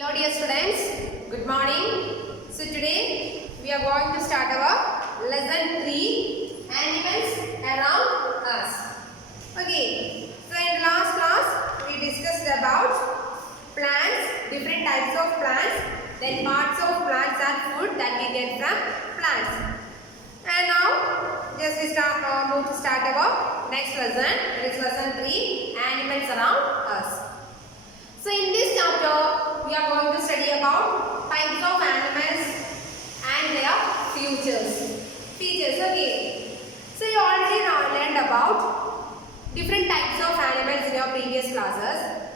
Hello dear students, good morning. So today we are going to start our lesson 3, animals around us. Okay, so in the last class we discussed about plants, different types of plants, then parts of plants and food that we get from plants. And now just we move to start our next lesson. It is lesson 3, animals around us. So in this chapter, we are going to study about types of animals and their features. Okay. So you already now learned about different types of animals in your previous classes.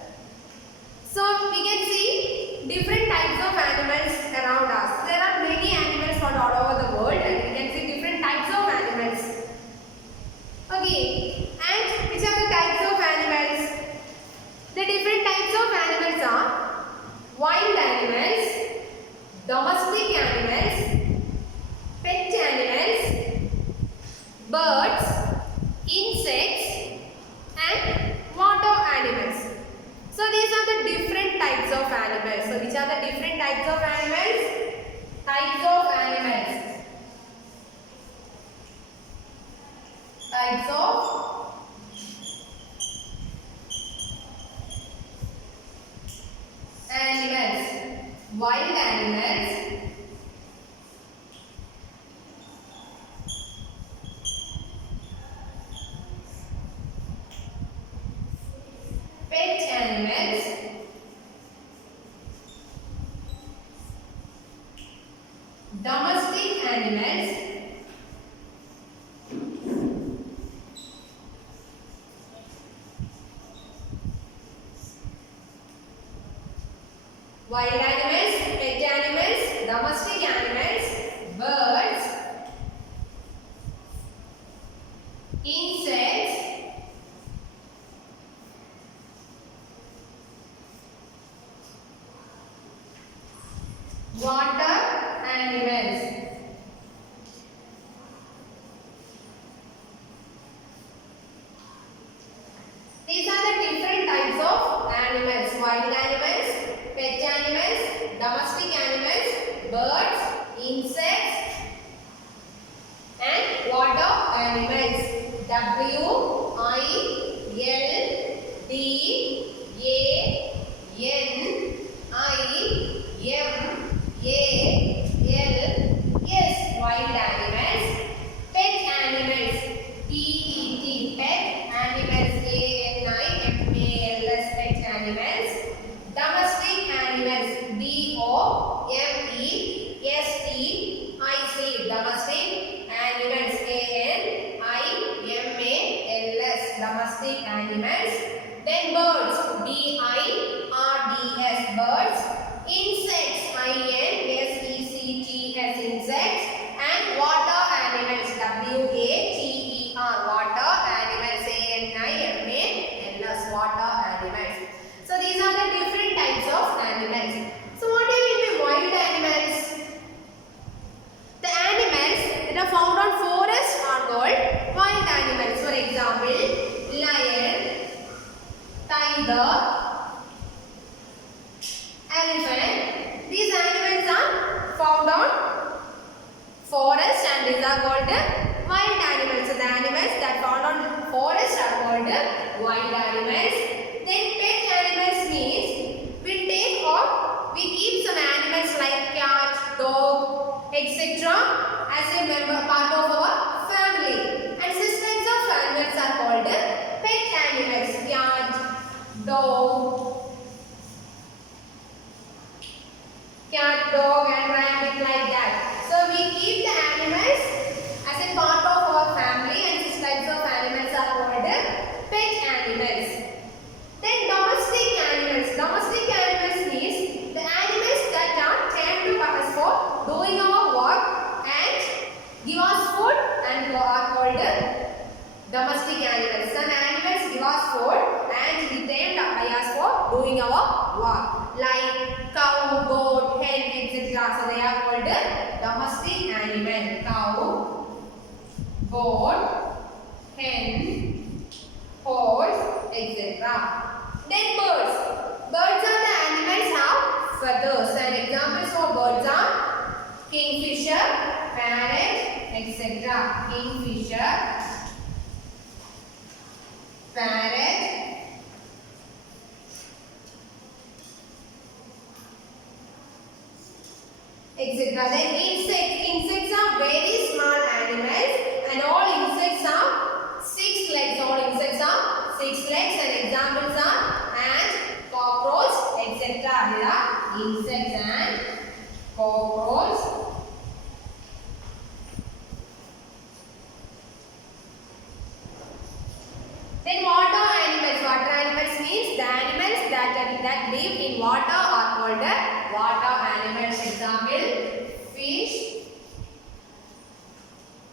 So we can see different types of animals around us. There are many animals found all over the world, and we can see different types of animals. Okay. And which are the types of animals? The different types of animals are wild animals, domestic animals, pet animals, birds, insects, and water animals. So these are the different types of animals. So which are the different types of animals? Types of animals. Types of animals. Wild animals, pet animals, domestic animals, wild animals, pet animals, domestic animals, birds, insects, water animals. These are the different types of animals: wild animals, pet animals, domestic animals, birds, insects, and water animals. W-I-L-D-A-N-I-M-A-L-S. Wild animals. Pet animals. P-E-T. Pet animals. A-N-I-M-A-L-S. Pet animals. Domestic animals. D-O-M-E-S-T-I-C. Domestic animals. A-N-I-M-A-L-S. Domestic animals. Then birds. B-I-R-D-S. Birds. Insects. I-N-S-E-C-T-S. Insects. And water animals. W-A-T-E-R. Water animals. A-N-I-M-A-L-S. Water animals. So these are the different types of animals. So what do you mean by wild animals? The animals that are found on forests are called wild animals. For example, lion, tiger, elephant. These animals are found on forest and these are called wild animals. So the animals that found on forest are called wild animals. Then pet animals means we take or we keep some animals like cat, dog, etc. as a member part of our family. And such kinds of animals are called pet animals. Cat, dog and rabbit like that. So we keep the animals as a part of our family and these types of animals are called pet animals. Then domestic animals. Domestic animals means the animals that are tamed to us for doing our work and give us food and are called domestic animals. Some animals give us food and we tamed by us for doing our work like cow, goat, hen, etc. feathers. And examples for birds are kingfisher, parrot, etc. Kingfisher, parrot, etc. Then insects. Insects are very small animals, and all insects are 6 legs. All insects are 6 legs, and examples are ant, cockroach, etc. They are insects and cockroach. Then water animals. Water animals means the animals that live in water are called water animals. Example, fish,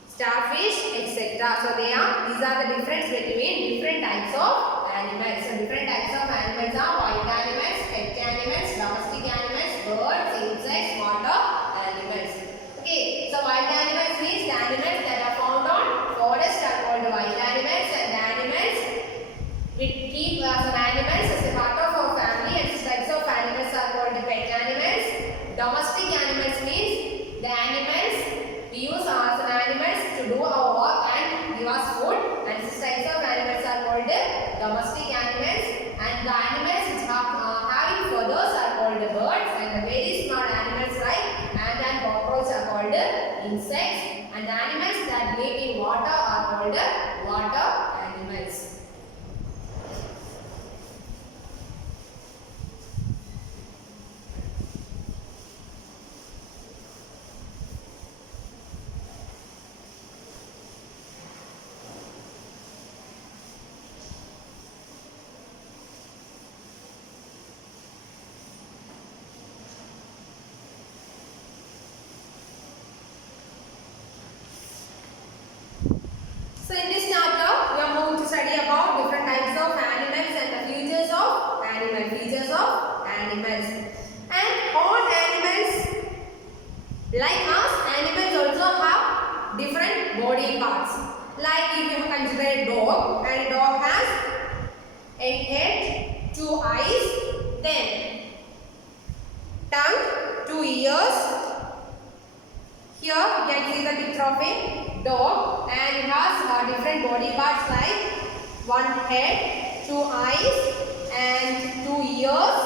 starfish, etc. So these are the difference between different types of animals. So different types of animals are wild animals, pet animals, domestic animals, birds, insects, water animals. Okay, so wild animals means the animals that are found on forest are called wild animals, and the animals we keep some animals as a part of our family, and these types of animals are called pet animals. Domestic animals means the animals we use as animals to do our work and give us food, and these types of animals are called domestic animals. And the animals which having feathers are called birds, and the very small animals like ant and cockroach are called insects, and the animals that live in water are called water animals. So in this chapter, we are going to study about different types of animals and the features of animals. And all animals, like us, animals also have different body parts. Like if you consider a dog, and a dog has a head, 2 eyes, then tongue, 2 ears. Here you can see the picture of a dog, and it has different body parts like 1 head, 2 eyes and 2 ears,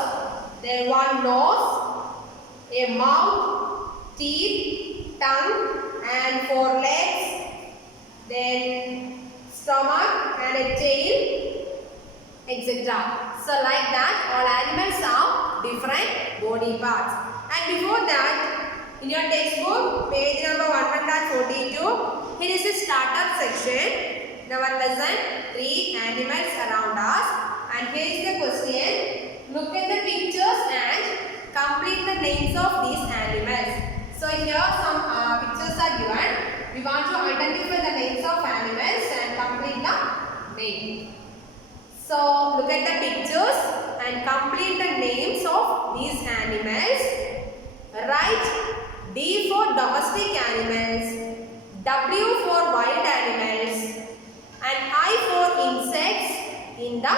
then 1 nose, a mouth, teeth, tongue and 4 legs, then stomach and a tail, etc. So like that all animals have different body parts. And before that, in your textbook, page number 142, here is a startup section. Our lesson 3, animals around us. And here is the question. Look at the pictures and complete the names of these animals. So here some pictures are given. We want to identify the names of animals and complete the name. So look at the pictures and complete the names of these animals. Write D for domestic animals, W for wild animals, and I for insects in the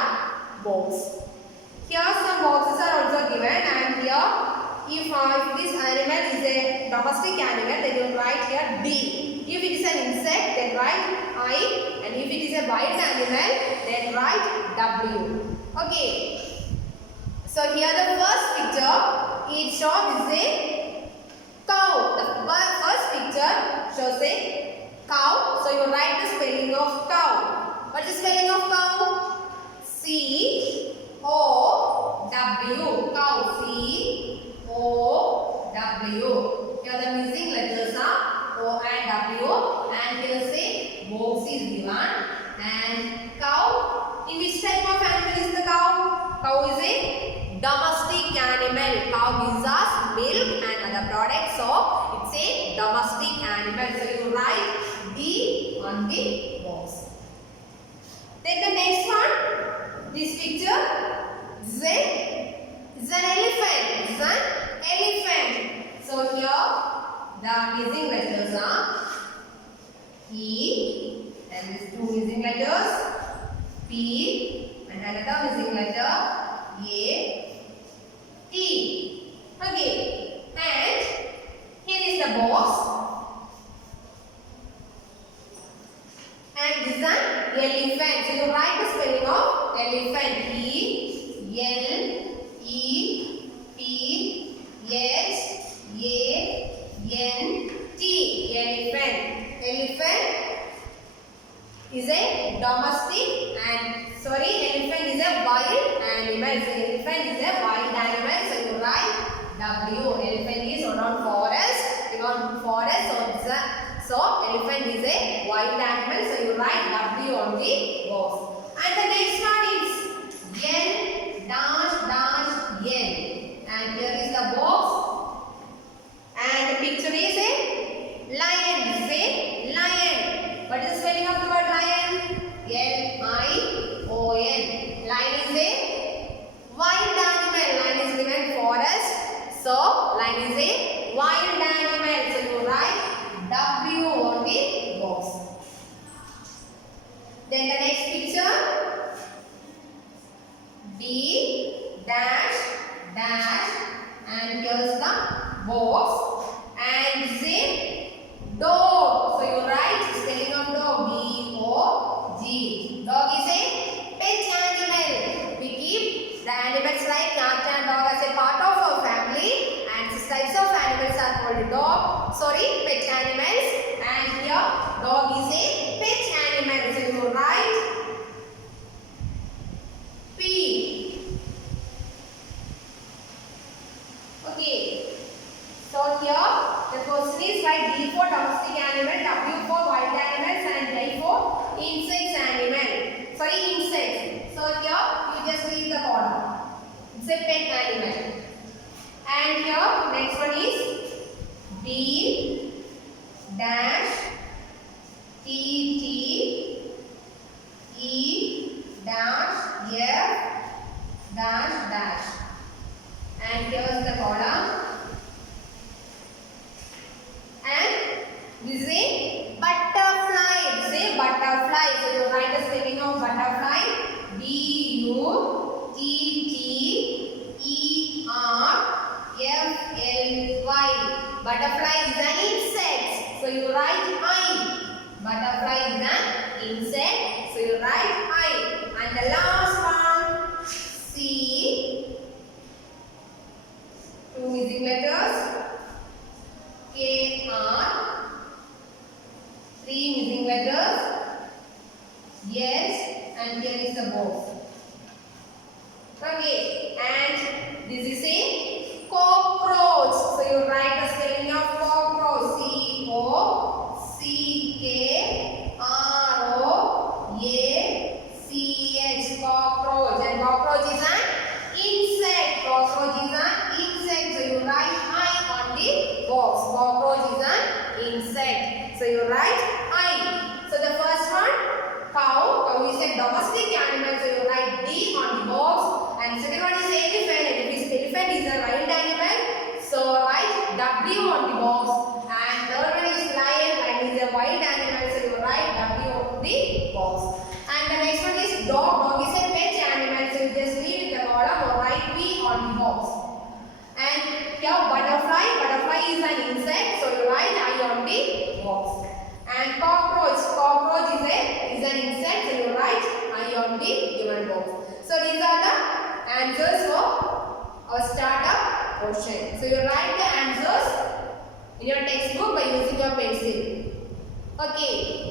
box. Here some boxes are also given, and here if this animal is a domestic animal, then you will write here D. If it is an insect, then write I, and if it is a wild animal, then write W. Okay. So here the first picture, it shows is a cow. The first picture shows a cow. So you write the spelling of cow. What is the spelling of cow? C-O-W. Cow. C-O-W. Here the missing letters are O and W. And here say box is given. And cow. In which type of animal is the cow? Cow is a domestic animal. Cow gives us milk and other products. So it's a domestic animal. So you write D on the box. Then the next one, this picture is an elephant. It's an elephant. So here the missing letters are E, and these 2 missing letters P, and another missing letter A, T. domestic and sorry, elephant is a wild animal. So elephant is a wild animal. So you write W. Elephant is around forest. Around forest. So elephant is a wild animal. So you write W on the box. And the next one is N dash dash N. And here is the box. And the picture is a lion. This is a lion. What is the spelling of the word lion? L-I-O-N. Lion is a wild animal. Lion is live in forest. So lion is a wild animal. So you write W on the box. Then the next picture. D dash dash. And here's the box. And Z dog. So you write spelling of dog D-O-G. Dog is a pet animal. We keep the animals like cat and dog as a part of our family. And these types of animals are called dog. Sorry, pet animals. And here dog is a pet animal. So you write P. Okay. So here the question is write D for domestic animal, W for wild animals, and I for insects animal. Sorry, insects. So here you just read the column. It's a pet animal. And here next one is B dash T T E dash F dash dash. And here's the column. And this is a butterfly. This is a butterfly. So you write the spelling of butterfly. B-U-T-T-E-R-F-L-Y. Butterfly is an insect. So you write I. Butterfly is an insect. So you write I. And the last one, C. Two missing letters. K-R. Three missing letters. Yes. And here is the box. Okay. And this is a cockroach. So you write the spelling of cockroach. C-O-C-K-R-O-A-C-H. Cockroach. And cockroach is an insect. Cockroach is an insect. So you write I on the box. Cockroach is an insect. So you write I. So the first one, cow. Cow is a domestic animal. So you write D on the box. And second one is elephant. Elephant is a wild animal. So write W on the box. And third one is lion. Lion is a wild animal. So you write W on the box. And the next one is dog. Dog is a pet animal. So you just leave it the column or write P on the box. And here butterfly. Butterfly is an insect. So you write I on the box. And cockroach. Cockroach is an insect. So you write I on the given box. So these are the answers for our startup question. So you write the answers in your textbook by using your pencil. Okay.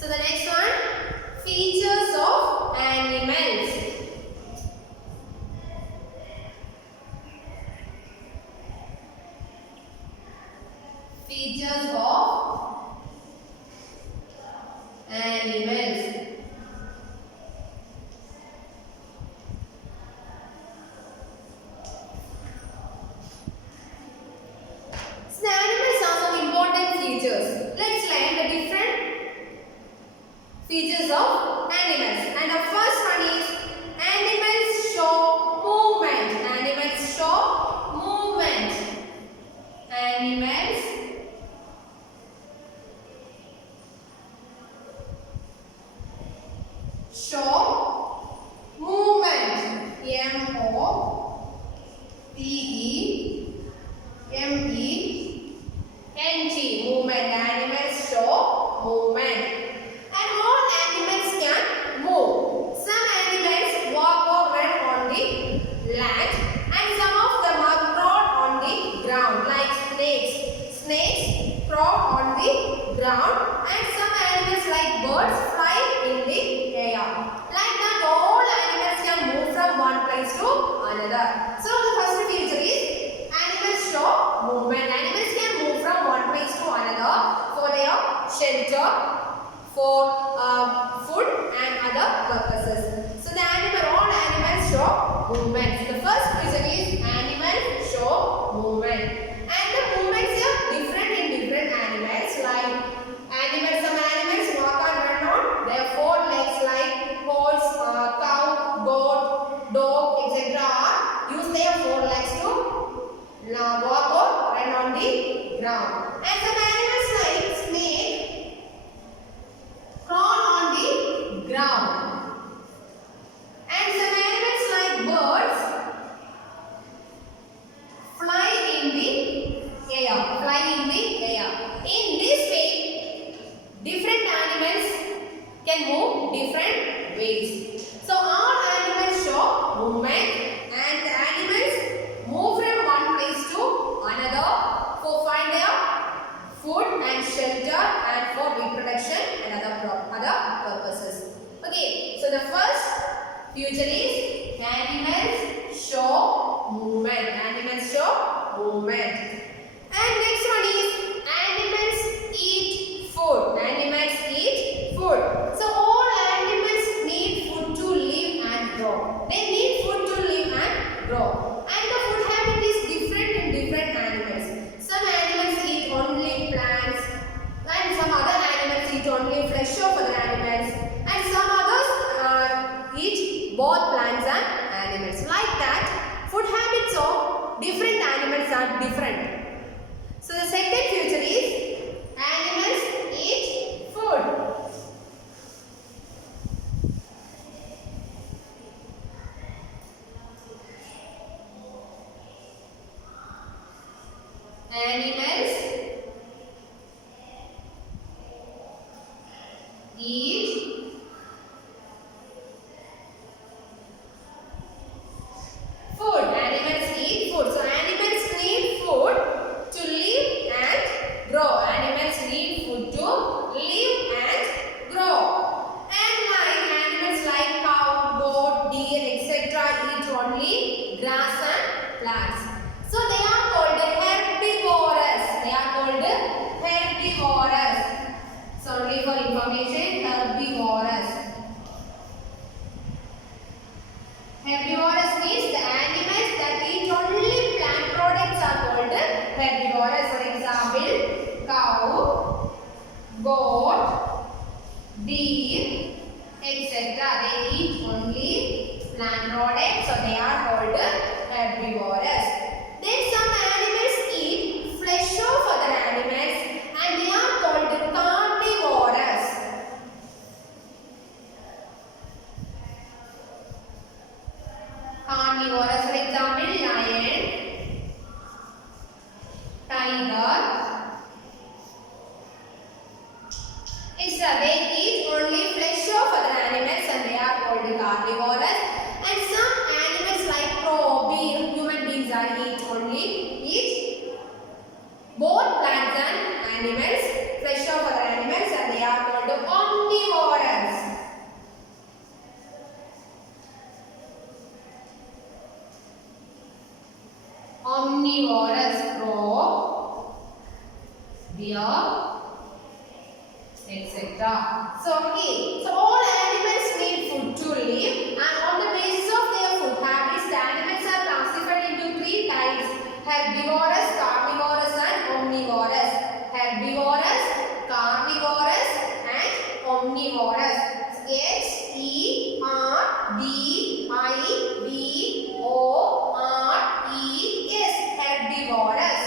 So the next one, features of animals. Features of animals. So the animals are some important features. Let's learn the different features of animals. And the first one is show movement. M-O-V-E-M-E-N-T. Movement. Animals show movement. And all animals can move. Some animals walk or run on the land, and some of them are crawl on the ground, like snakes. Snakes crawl on the ground, and some animals like birds fly in the air. Like that, all animals can move from one place to another. So the first feature is animals show movement. Animals can move from one place to another for their shelter, for food and other purposes. So the all animals show movement. So the first reason is animals show movement. And the movements are different in different animals. Like some animals walk and run on their four legs, like horse, cow, goat, dog, etc. Use their four legs to walk or run on the ground. And some animals like snake crawl on the ground. And some animals like birds fly in the air. In this way, different animals can move different ways. So all animals show movement, and the animals move from one place to another for find their food and shelter and for reproduction and other purposes. Okay, so the first feature is animals show movement. Animals show movement. And next one is animals eat food. Animals eat food. So all animals need food to live and grow. They need food to live and grow. And the food habit is different in different animals. Some animals eat only plants, and some other animals eat only flesh of other animals, and some others eat both plants and animals. Like that, food habits of different animals are different. So the second feature is animals eat food. Animals eat food. Animals eat food. So animals need food to live and grow. Animals need food to live and grow. And like animals like cow, goat, deer, etc. eat only grass and plants. So they are called herbivorous. So only for information, herbivorous. Herbivorous means the animals that eat only plant products are called herbivorous. For example, cow, goat, deer, etc. They eat only plant products, so they are called herbivorous. Then some animals eat flesh of other animals, and they are called carnivorous. Carnivorous, for example, lion, tiger, etc. They eat only flesh of other animals, and they are called carnivorous. And some animals like crow, human beings are eat both plants and animals, flesh of other animals, and they are called omnivorous. Omnivorous, crow, deer, etc. So all animals need food to live, and on the basis of their food habits, the animals are classified into three types: herbivorous, carnivorous, and omnivorous. Herbivorous, carnivorous, and omnivorous. Herbivorous. Herbivorous.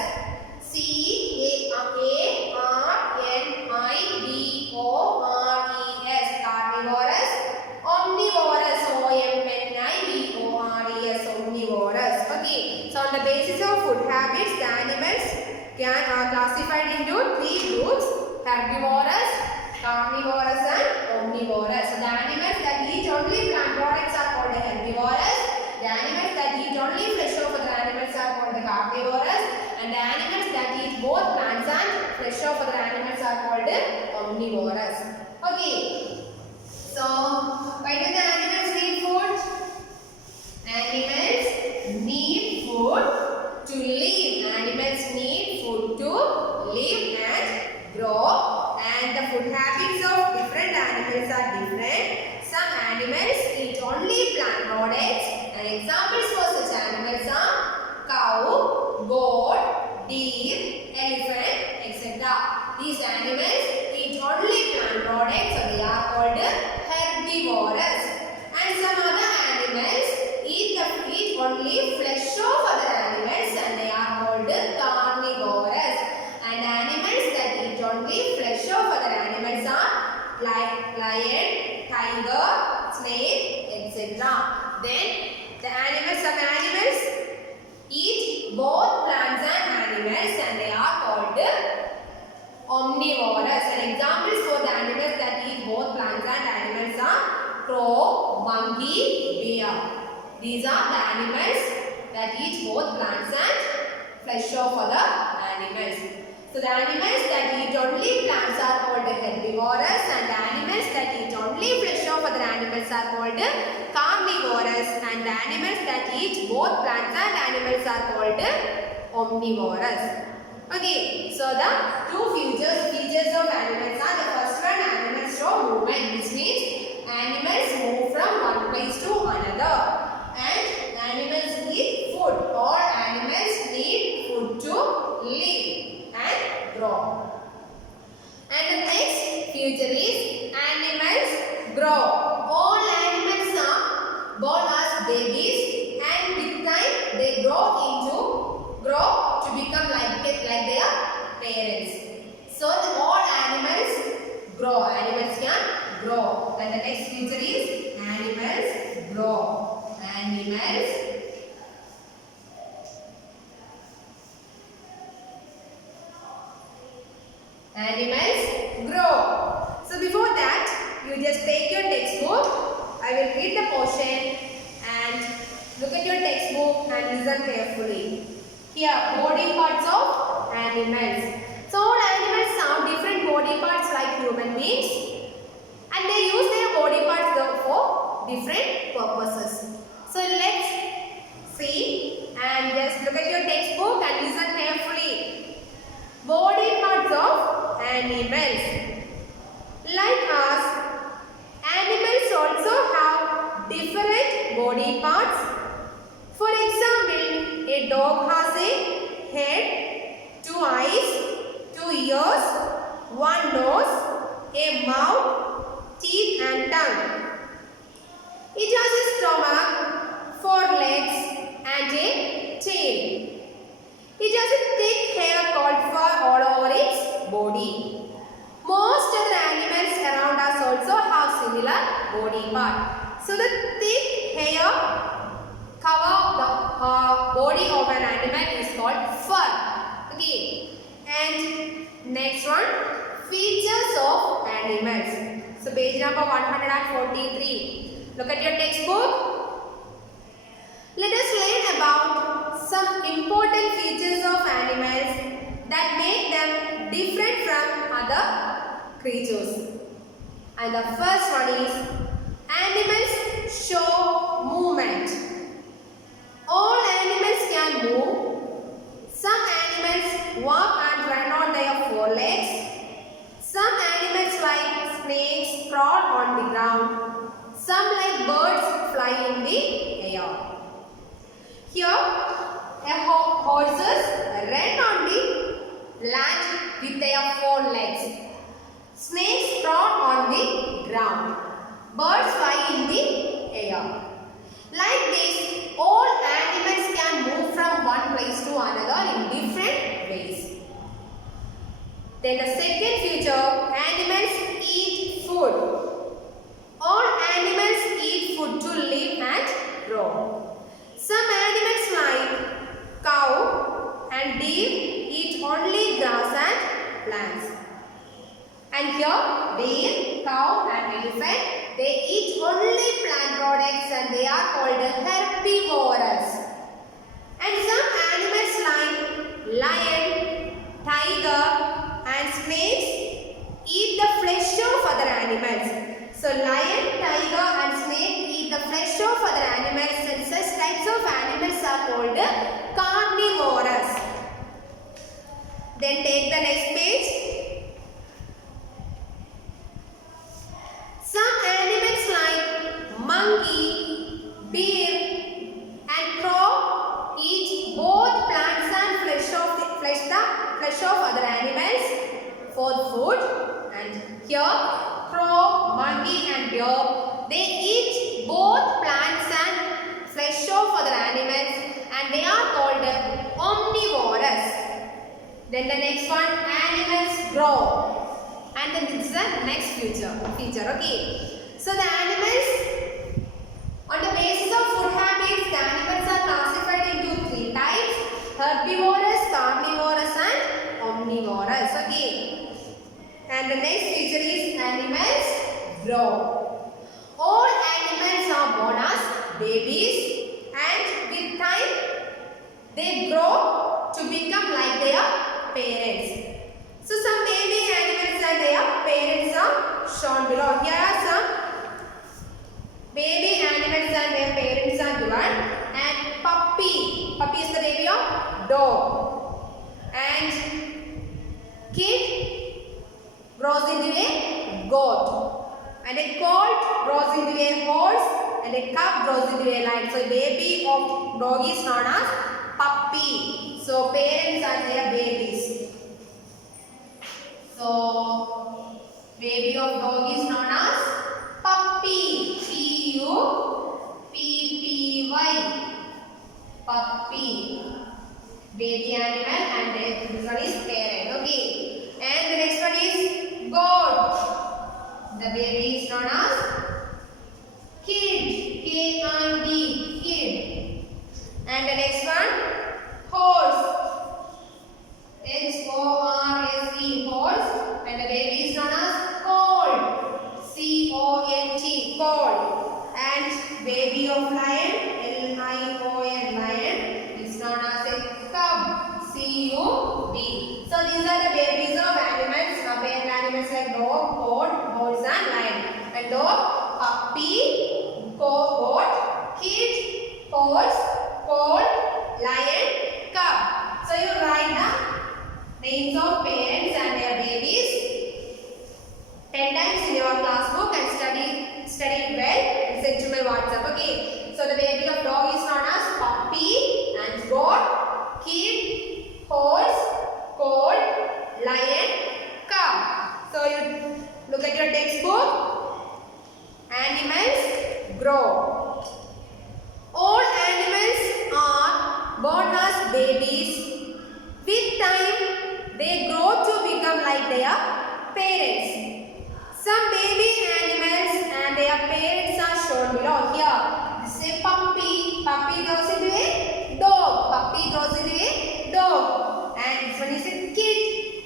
Carnivorous. basis of food habits, the animals are classified into three groups: herbivorous, carnivorous and omnivorous. So the animals that eat only plant products are called herbivorous. The animals that eat only flesh of other animals are called carnivorous. And the animals that eat both plants and flesh of other animals are called omnivorous. Okay. So why do the animals need food? Animals need food to live. Animals need food to live and grow. And the food habits of different animals are different. Some animals eat only plant products, and examples for such animals are cow, goat, deer, elephant, etc. These animals eat only plant products, so they are called herbivorous. And some other animals eat only flesh of other animals, and they are called carnivorous. And animals that eat only flesh of other animals are like lion, tiger, snake, etc. Then some animals eat both plants and animals, and they are called omnivorous. And examples for the animals that eat both plants and animals are crow, monkey, bear. These are the animals that eat both plants and flesh of other animals. So the animals that eat only plants are called herbivorous, and the animals that eat only flesh of other animals are called carnivorous, and the animals that eat both plants and animals are called omnivorous. Okay, so the two features of animals are: the first one, animals show movement, which means animals move from one place to another. And animals need food. All animals need food to live and grow. And the next feature is animals grow. All animals are born as babies, and with time they grow to become like their parents. So all animals grow. Animals can grow. And the next feature is animals grow. Animals grow. So before that, you just take your textbook. I will read the portion and look at your textbook and listen carefully. Here, body parts of animals. So all animals have different body parts like human beings, and they use their body parts for different purposes. So let's see and just look at your textbook and listen carefully. Body parts of animals. Like us, animals also have different body parts. For example, a dog has a head, 2 eyes, 2 ears, 1 nose, a mouth, teeth and tongue. It has a stomach, 4 legs and a tail. It has a thick hair called fur all over its body. Most other animals around us also have similar body part. So the thick hair cover the body of an animal is called fur. Okay. And next one, features of animals. So page number 143. Look at your textbook. Let us learn about some important features of animals that make them different from other creatures. And the first one is animals show movement. All animals can move. Some animals walk and run on their 4 legs. Some animals like snakes crawl on the ground. Some like birds fly in the air. Here, horses run on the land with their 4 legs. Snakes crawl on the ground. Birds fly in the air. Like this, all animals can move from one place to another in different ways. Then the second feature, animals eat food. All animals eat food to live and grow. Some animals like cow, deer, cow and elephant. They eat only plant products and they are called herbivores. And some animals like lion, tiger and snakes eat the flesh of other animals. So lion, tiger and snake eat the flesh of other animals and such types of animals are called carnivores. Then take the next page. Some animals like monkey, bear and crow eat both plants and flesh of other animals for food. And here crow, monkey and bear, they eat both plants and flesh of other animals and they are called omnivores. Then the next one, animals grow. And then this is the next feature. Okay. So the animals, on the basis of food habits, the animals are classified into 3 types: herbivores, carnivores and omnivores. Okay. And the next feature is animals grow. All animals are born as babies and with time they grow to become like their parents. So some baby animals and their parents are shown below. Here are some baby animals and their parents are given. And puppy is the baby of dog. And kid grows into a goat. And a colt grows into a horse. And a cub grows into a lion. So baby of dog is known as puppy. So parents are their babies. So baby of dog is known as puppy. Puppy. Puppy. Baby animal and this one is parent. Okay. And the next one is goat. The baby is known as kid. K-I-D. Kid. And the next one, horse. H-O-R-S-E. Horse. And the baby is known as colt. C-O-L-T. Colt. And baby of lion. L-I-O-N. Lion is known as a cub. C-U-B. So these are the babies of animals. Parent animals like dog, goat, horse and lion. And dog, puppy, goat, kid, horse, colt, lion, cub. So you write the names of parents and their babies 10 times in your class book and study it well and send to my WhatsApp. Okay. So the baby of dog is known as puppy and goat, kid, horse, colt, lion, cub. So you look at your textbook. Animals grow. All animals are born as babies. With time, they grow to become like their parents. Some baby animals and their parents are shown below. Here, this is a puppy. Puppy grows into a dog. Puppy grows into a dog. And this one is a kid.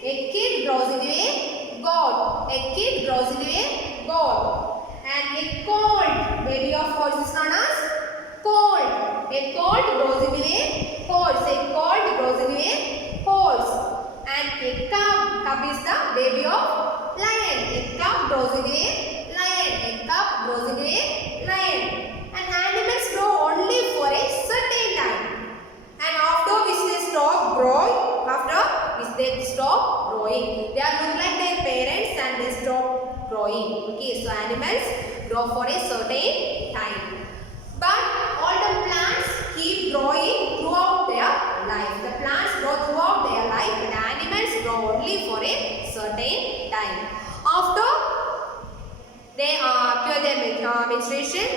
A kid grows into a goat. A kid grows into a goat. And a colt, baby of horse is known as colt. A colt grows into a horse. A colt grows into a horse. And a cub is the baby of lion. A cub grows into a lion. A cub grows into a lion. And animals grow only for a certain time. And after which they stop growing. They stop growing. They are not like their parents and they stop growing. Okay, so animals grow for a certain time. But all the plants keep growing throughout their life. The plants grow throughout their life, but animals grow only for a certain time. After they cure their menstruation,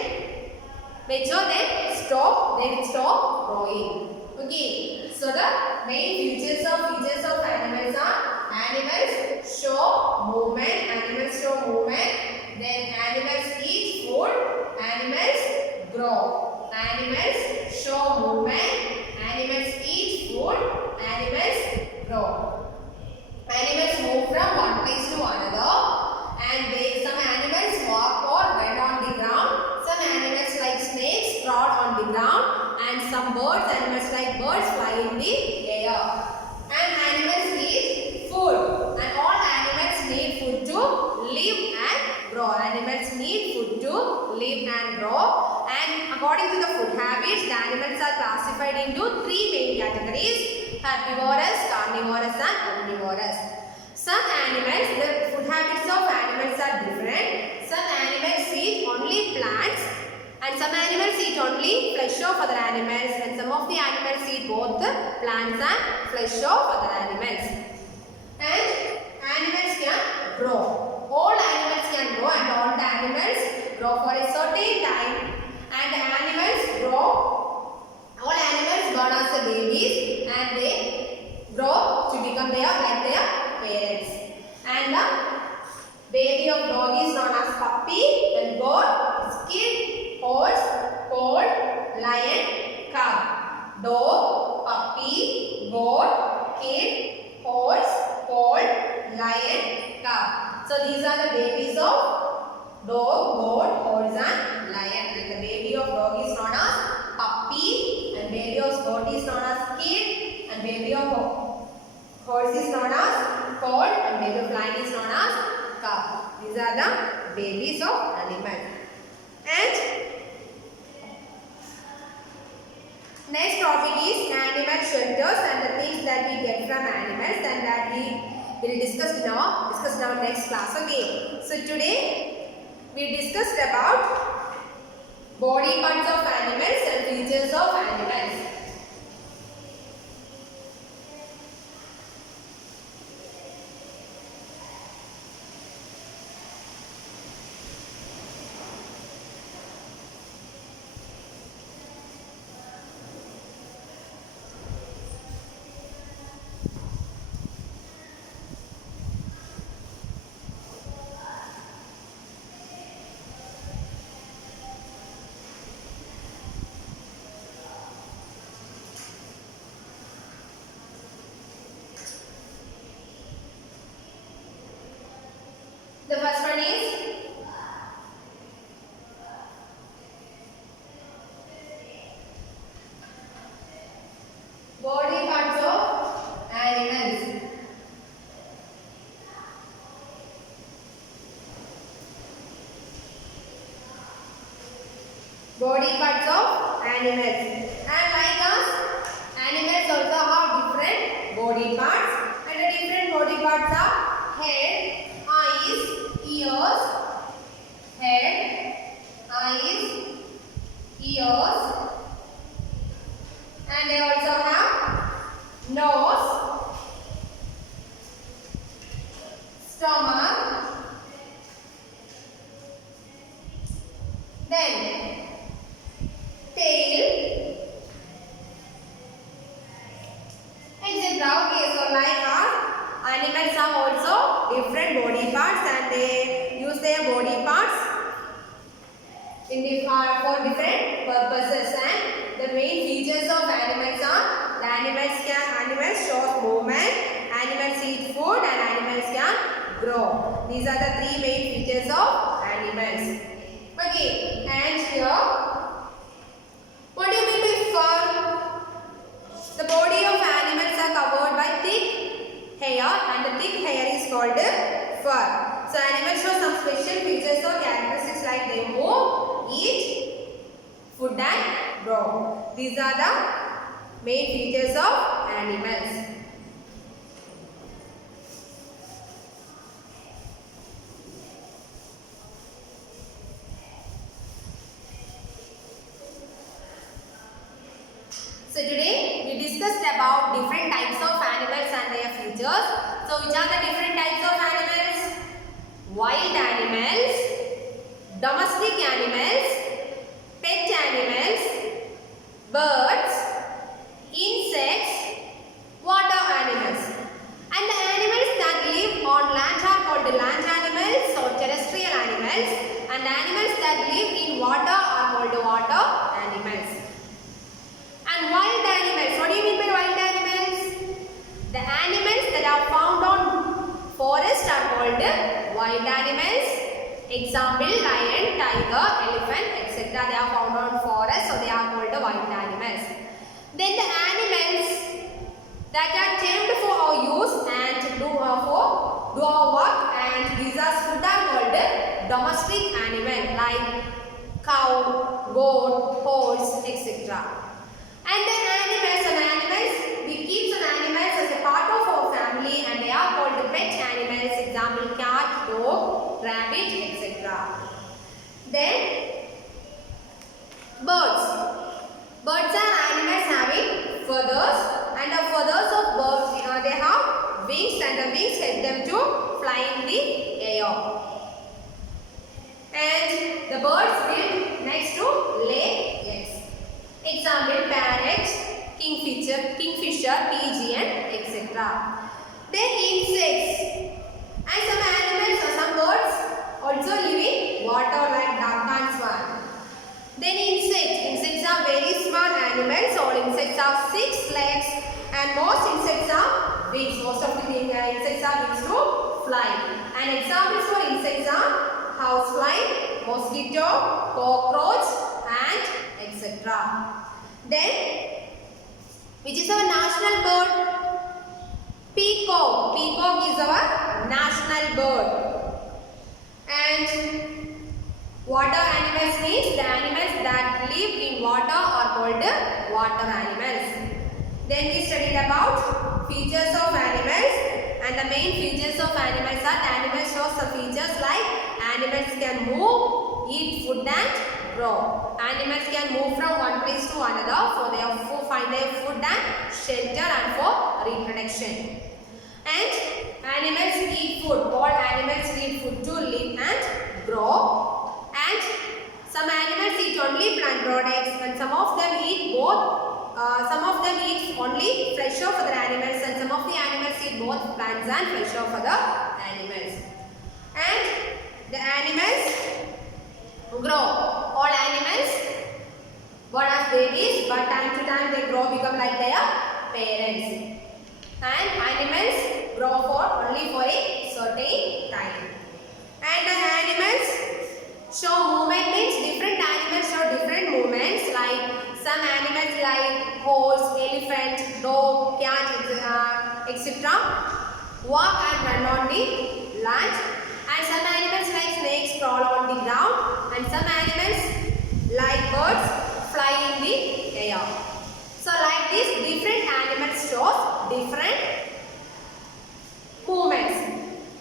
mature, they stop growing. Okay, so the main features of animals are: animals show movement, then animals eat food, animals grow. Animals show movement, animals eat food, animals grow. Animals move from one place to another and grow. Animals need food to live and grow. And according to the food habits, the animals are classified into three main categories: herbivorous, carnivorous, and omnivorous. Some animals, the food habits of animals are different. Some animals eat only plants, and some animals eat only flesh of other animals, and some of the animals eat both the plants and flesh of other animals. And animals can grow. All animals can grow, and all the animals grow for a certain time. And the animals grow. All animals born as the babies, and they grow to become like their parents. And the baby of dog is known as puppy, and goat, kid, horse, colt, lion, cow. Dog, puppy, goat, kid, horse, colt, lion, cow. So these are the babies of dog, goat, horse, and lion. And the baby of dog is known as puppy, and baby of goat is known as kid, and baby of horse is known as colt, and baby of lion is known as cow. These are the babies of animals. And next topic is animal shelters and the things that we get from animals, and that we will discuss in our next class. Okay. So today we discussed about body parts of animals and features of animals. The first one is body parts of animals. Body parts of animals. And like us, animals also have different body parts, and the different body parts are head, eyes, ears, head, eyes, ears, and they also have nose, stomach, then tail, etc. Okay, so like us, animals have also different body parts, and they use their body parts for different purposes. And the main features of animals are: the animals show movement, animals eat food, and animals can grow. These are the three main features of animals. Okay, and here, what do you mean by fur? The body of animals are covered by thick hair, and the thick hair is called fur. So animals show some special features or characteristics like they move, eat food, and grow. These are the main features of animals. So today we discussed about different types of animals and their features. So which are the different types of animals? Wild animals, domestic animals, pet animals, birds, insects, water animals. And the animals that live on land are called land animals or terrestrial animals, and the animals that live in water are called water animals. And wild animals, what do you mean by wild animals? The animals that are found on forest are called wild animals. Example, lion, tiger, elephant, etc. They are found on forest, so they are called wild animals. Then the animals that are tamed for our use and do our work, and these are food are called domestic animal like cow, goat, horse, etc. And then animals, some animals, we keep some animals as a part of our family and they are called the pet animals, example cat, dog, rabbit, etc. Then birds. Birds are animals having feathers and the feathers of birds, they have wings and the wings help them to fly in the air. And the birds will next to lay eggs. Example parrot, kingfisher, pigeon, etc. Then insects. And some animals or some birds also live in water like duck and swan. Then insects are very small animals. All insects have 6 legs and most insects are wings. Most of the insects are wings to fly. And examples for insects are housefly, mosquito, cockroach and etc. Then, which is our national bird? Peacock. Peacock is our national bird. And water animals means the animals that live in water are called water animals. Then we studied about features of animals, and the main features of animals are the animals show some features like animals can move, eat food and grow. Animals can move from one place to another for their find their food and shelter and for reproduction. And animals eat food. All animals need food to live and grow. And some animals eat only plant products and some of them eat both. Some of them eat only fresh for the animals and some of the animals eat both plants and fresh for the animals. And the animals grow. All animals born as babies but time to time they grow become like their parents. And animals grow only for a certain time. And the animals show movement means different animals show different movements like some animals like horse, elephant, dog, cat, etc. walk and run on the land. And some animals like snakes crawl on the ground. And some animals like birds fly in the air. So like this different animals show different movements.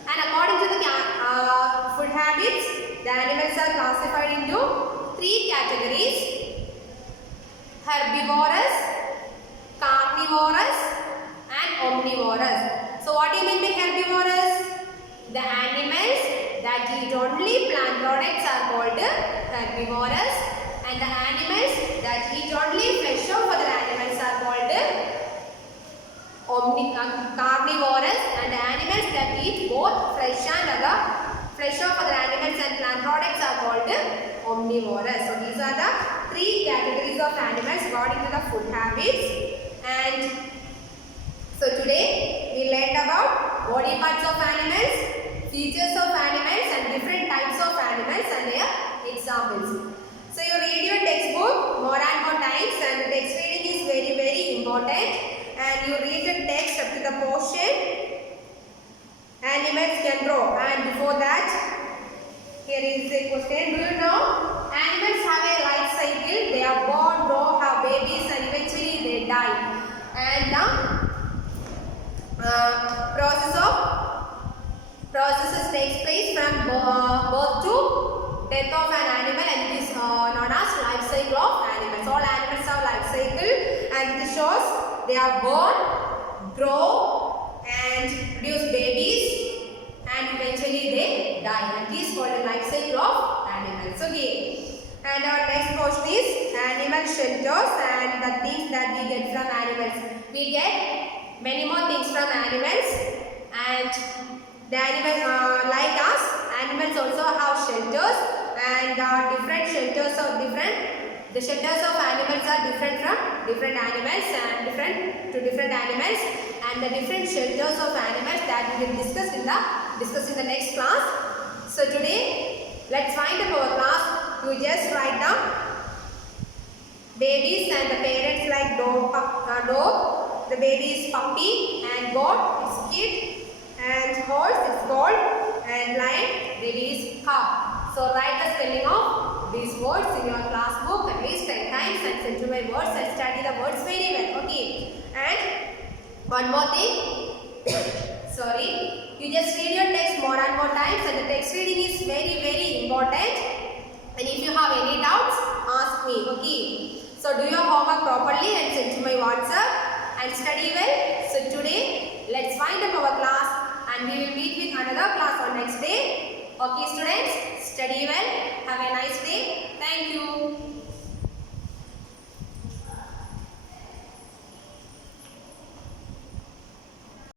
And according to the food habits, the animals are classified into 3 categories. Herbivorous, carnivorous and omnivorous. So what do you mean by herbivorous? The animals that eat only plant products are called herbivorous and the animals that eat only flesh of other animals are called carnivorous and the animals that eat both flesh of other animals and plant products are called omnivorous. So these are the 3 categories of animals according to the food habits. And so today we learned about body parts of animals, features of animals and different types of animals and their examples. So you read your textbook more and more times and text reading is very very important and you read the text up to the portion animals can grow. And before that here is a question. Do you know animals have a life cycle? They are born, grow, have babies and eventually they die. And the processes takes place from birth to death of an animal and it is known as life cycle of animals. All animals have life cycle and this shows they are born, grow and produce babies and eventually they die. And this is called the life cycle of animals. Okay. And our next portion is animal shelters and the things that we get from animals. We get many more things from animals and the animals like us, animals also have shelters and different shelters are different. The shelters of animals are different from different animals and different to different animals and the different shelters of animals that we will discuss in the next class. So today let's find out our class. You just write down babies and the parents like dog, the baby is puppy and goat is kid and horse is goat and lion baby is cow. So write the spelling of these words in your class book at least 10 times and send to my words and study the words very well. Okay. And one more thing. Sorry. You just read your text more and more times, and the text reading is very important. And if you have any doubts, ask me. Okay. So do your homework properly and send to my WhatsApp and study well. So today, let's wind up our class and we will meet with another class on next day. Okay students, study well. Have a nice day. Thank you.